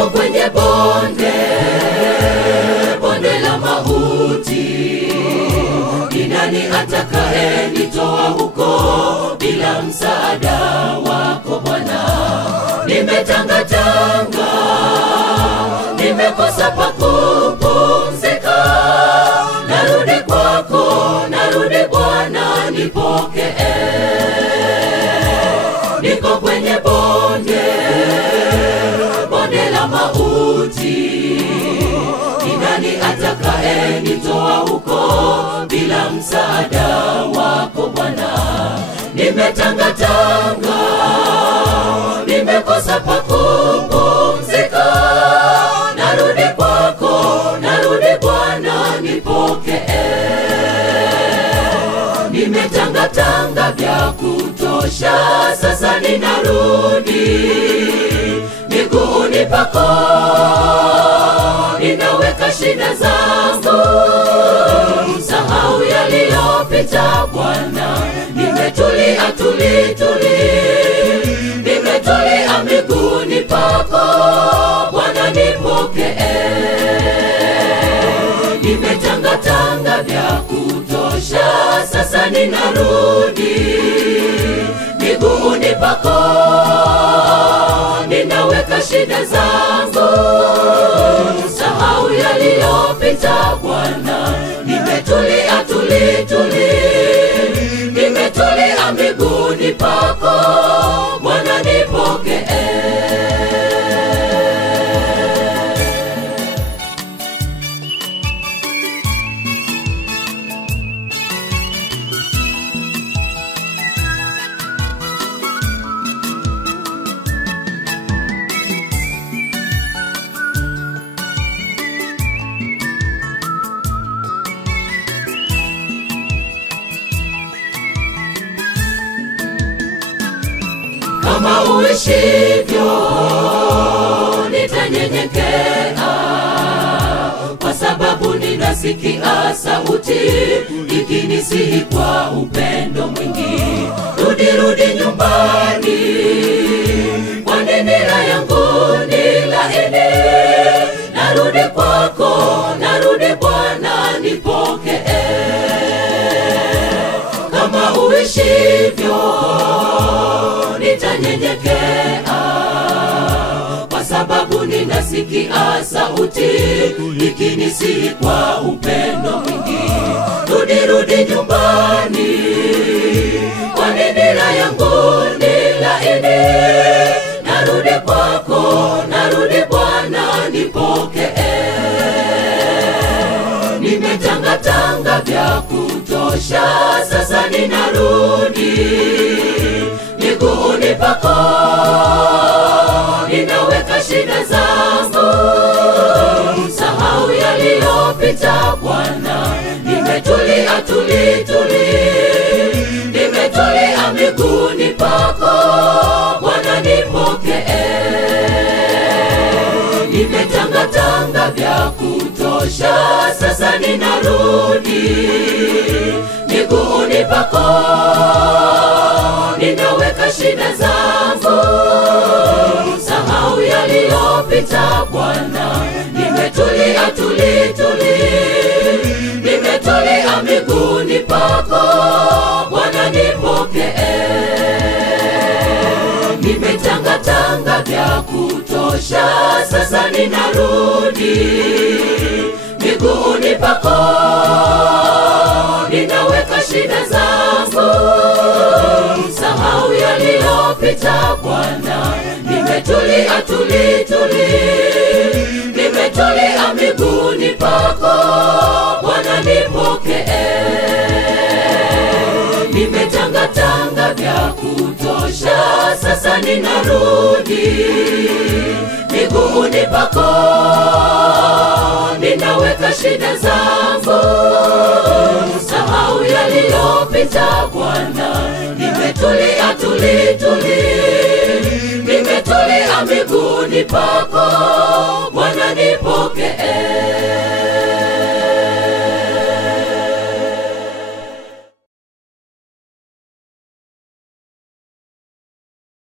niko kwenye bonde la mauti. Ni nani atakaye nitoa huko bila msaada wako Bwana? Nimetangatanga, nimekosa pa kupumzika. Narudi kwako, narudi Bwana, nipokee. Niko kwenye bonde la mauti. Ni nani atakaye nitoa huko bila msaada wako Bwana? Nimetangatanga, nimekosa pa kupumzika. Narudi kwako, narudi Bwana, nipokee. Nimetangatanga vya kutosha, sasa ninarudi miguuni pako. Ninaweka shida zangu, sahau yaliyopita Bwana. Nimetulia nimetulia miguuni pako Bwana, nipokee. Nimetangatanga vya kutosha, sasa ninarudi miguuni pako. Ninaweka shida zangu, sahau yaliyopita Bwana. Nimetulia nimetulia miguuni pako Bwana, nipokee. Kama uishivyo nitanyenyekea, kwa sababu ninasikia sauti ikinisihi kwa upendo mwingi. Rudi nyumbani, kwani nira yangu ni laini. Narudi kwako, narudi Bwana, nipokee. Kama uishivyo nitanyenyekea, kwa sababu ninasikia sauti ikinisihi kwa upendo mwingi. Rudi nyumbani, kwani nira yangu ni laini. Narudi kwako, narudi Bwana, nipokee. Nimetangatanga vya kutosha, sasa ninarudi miguuni pako. Ninaweka shida zangu, sahau yaliyopita Bwana. Nimetulia nimetulia miguuni pako Bwana, nipokee. Nimetangatanga vya kutosha, sasa ninarudi miguuni pako. Ninaweka shida zangu, sahau yaliyopita Bwana. Nimetulia nimetulia miguuni pako Bwana, nipokee. Nimetangatanga vya kutosha, sasa ninarudi miguuni pako. Ninaweka shida zangu, sahau yaliyopita Bwana. Nimetulia nimetulia miguuni pako Bwana, nipokee. Nimetangatanga vya kutosha, sasa ninarudi miguuni pako. Ninaweka shida zangu, sahau yaliyopita Bwana. Nimetulia nimetulia miguuni pako Bwana, nipokee.